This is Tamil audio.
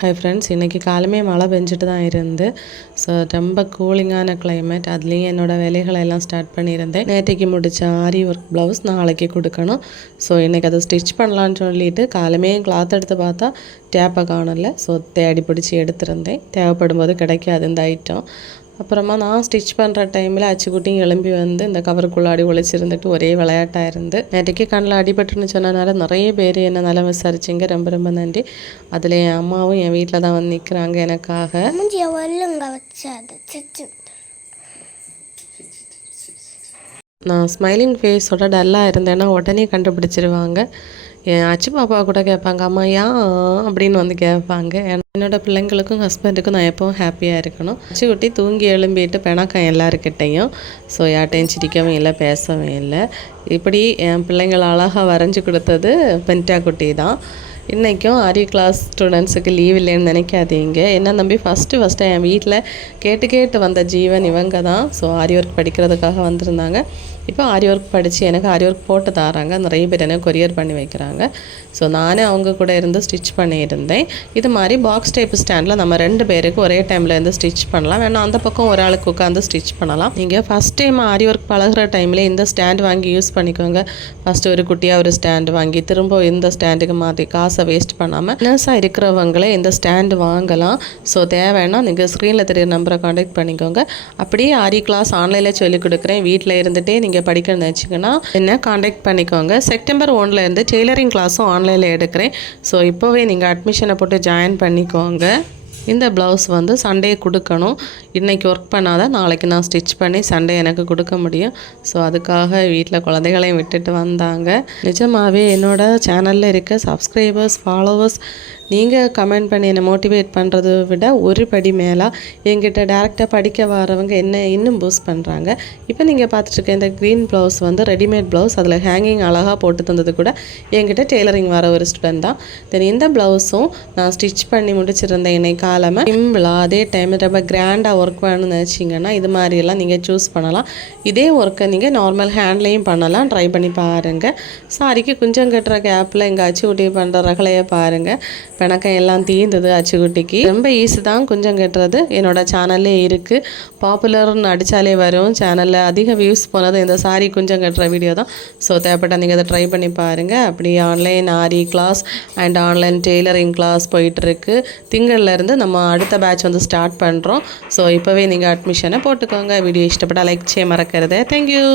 ஹாய் ஃப்ரெண்ட்ஸ், இன்றைக்கி காலமே மழை பெஞ்சிட்டு தான் இருந்து. ஸோ ரொம்ப கூலிங்கான கிளைமேட். அதுலேயும் என்னோடய வேலைகளை எல்லாம் ஸ்டார்ட் பண்ணியிருந்தேன். நேற்றைக்கு முடித்த ஆரி ஒர்க் ப்ளவுஸ் நாளைக்கு கொடுக்கணும். ஸோ இன்றைக்கி அதை ஸ்டிச் பண்ணலான்னு சொல்லிட்டு காலமே கிளாத் எடுத்து பார்த்தா டேப்பை காணலை. ஸோ தேடி பிடிச்சி எடுத்திருந்தேன். தேவைப்படும் போது கிடைக்காது இந்த ஐட்டம். அப்புறமா நான் ஸ்டிச் பண்ணுற டைமில் அச்சுக்குட்டியும் எழும்பி வந்து இந்த கவருக்குள்ளாடி ஒழிச்சிருந்துட்டு ஒரே விளையாட்டாக இருந்து நேற்றுக்கு கண்ணில் அடிபட்டுன்னு சொன்னனால நிறைய பேர் என்ன நல்லா விசாரிச்சிங்க. ரொம்ப ரொம்ப நன்றி. அதில் என் அம்மாவும் என் வீட்டில் தான் வந்து நிற்கிறாங்க எனக்காக. நான் ஸ்மைலிங் ஃபேஸோட டல்லாக இருந்தேன்னா உடனே கண்டுபிடிச்சிருவாங்க. என் அச்சு பாப்பா கூட கேட்பாங்க, அம்மா ஏன் அப்படின்னு வந்து கேட்பாங்க. என்னோடய பிள்ளைங்களுக்கும் ஹஸ்பண்டுக்கும் நான் எப்போவும் ஹாப்பியாக இருக்கணும். அச்சுக்குட்டி தூங்கி எழும்பிட்டு பெணக்கம் எல்லாருக்கிட்டையும். ஸோ யார்ட்டையும் சிரிக்கவும் இல்லை, பேசவும் இல்லை. இப்படி என் பிள்ளைங்களை அழகாக வரைஞ்சி கொடுத்தது பென்டா குட்டி தான். இன்றைக்கும் ஆரி கிளாஸ் ஸ்டூடெண்ட்ஸுக்கு லீவ் இல்லைன்னு நினைக்காதீங்க. என்ன நம்பி ஃபஸ்ட்டு என் வீட்டில் கேட்டு வந்த ஜீவன் இவங்க தான். ஸோ ஆரி ஒர்க் படிக்கிறதுக்காக வந்திருந்தாங்க. இப்போ ஆரி ஒர்க் படித்து எனக்கு ஆரி ஒர்க் போட்டு தராங்க. நிறைய பேர் எனக்கு கொரியர் பண்ணி வைக்கிறாங்க. ஸோ நானே அவங்க கூட இருந்து ஸ்டிச் பண்ணியிருந்தேன். இது மாதிரி பாக்ஸ் டைப் ஸ்டாண்டில் நம்ம 2 பேருக்கு ஒரே டைமில் இருந்து ஸ்டிச் பண்ணலாம். வேணா அந்த பக்கம் ஒரு ஆளுக்கு உட்காந்து ஸ்டிச் பண்ணலாம். நீங்கள் ஃபஸ்ட் டைம் ஆரி ஒர்க் பழகிற டைமில் இந்த ஸ்டாண்ட் வாங்கி யூஸ் பண்ணிக்கோங்க. ஃபஸ்ட்டு ஒரு குட்டியாக ஒரு ஸ்டாண்டு வாங்கி திரும்ப இந்த ஸ்டாண்டுக்கு மாற்றி காசை வேஸ்ட் பண்ணாமல் நர்ஸாக இருக்கிறவங்களே இந்த ஸ்டாண்டு வாங்கலாம். ஸோ தேவைன்னா நீங்கள் ஸ்க்ரீனில் தெரியுற நம்பரை காண்டாக்ட் பண்ணிக்கோங்க. அப்படியே ஆரி கிளாஸ் ஆன்லைனில் சொல்லிக் கொடுக்குறேன். வீட்டில் இருந்துகிட்டே நீங்கள் படிக்கணும்னு நினச்சிங்கன்னா என்ன காண்டாக்ட் பண்ணிக்கோங்க. செப்டம்பர் 1 டெய்லரிங் கிளாஸும் ஆன்லைனில் எடுக்கிறேன். ஸோ இப்போவே நீங்கள் அட்மிஷனை போட்டு ஜாயின் பண்ணிக்கோங்க. இந்த ப்ளவுஸ் வந்து சண்டே கொடுக்கணும். இன்றைக்கி ஒர்க் பண்ணாதான் நாளைக்கு நான் ஸ்டிச் பண்ணி சண்டே எனக்கு கொடுக்க முடியும். ஸோ அதுக்காக வீட்டில் குழந்தைகளையும் விட்டுட்டு வந்தாங்க. நிஜமாகவே என்னோடய சேனலில் இருக்க சப்ஸ்கிரைபர்ஸ், ஃபாலோவர்ஸ் நீங்கள் கமெண்ட் பண்ணி என்னை மோட்டிவேட் பண்ணுறதை விட ஒரு படி மேலே என்கிட்ட டேரெக்டாக படிக்க வரவங்க என்ன இன்னும் பூஸ்ட் பண்ணுறாங்க. இப்போ நீங்கள் பார்த்துட்ருக்க இந்த க்ரீன் ப்ளவுஸ் வந்து ரெடிமேட் ப்ளவுஸ். அதில் ஹேங்கிங் அழகாக போட்டு தந்தது கூட என்கிட்ட டெய்லரிங் வர ஒரு ஸ்டூடெண்ட் தான். தென் இந்த ப்ளவுஸும் நான் ஸ்டிச் பண்ணி முடிச்சிருந்தேன். இன்னைக்கு காலமாக சிம்பிளாக அதே டைம் ரொம்ப கிராண்டாக ஒர்க் பண்ணணும்னு நினச்சிங்கன்னா இது மாதிரியெல்லாம் நீங்கள் சூஸ் பண்ணலாம். இதே ஒர்க்கை நீங்கள் நார்மல் ஹேண்ட்லேயும் பண்ணலாம். ட்ரை பண்ணி பாருங்கள். சாரிக்கு குஞ்சம் கட்டுற கேப்பில் எங்கள் அச்சுக்குட்டி பண்ணுற ரகலையை பாருங்கள். பெணக்கம் எல்லாம் தீர்ந்தது. அச்சுக்குட்டிக்கு ரொம்ப ஈஸி தான் குஞ்சம் கட்டுறது. என்னோடய சேனல்லே இருக்குது. பாப்புலர்னு அடித்தாலே வரும். சேனலில் அதிக வியூஸ் போனது இந்த சாரி குஞ்சம் கட்டுற வீடியோ தான். ஸோ தேவைப்பட்டால் நீங்கள் அதை ட்ரை பண்ணி பாருங்கள். அப்படி online aari class and online tailoring class போயிட்டுருக்கு. திங்கள்லேருந்து நம்ம அடுத்த பேட்ச் வந்து ஸ்டார்ட் பண்ணுறோம். ஸோ இப்போவே நீங்கள் அட்மிஷனை போட்டுக்கோங்க. வீடியோ இஷ்டப்பட்டால் லைக் செய்ய மறக்கிறது. தேங்க்யூ.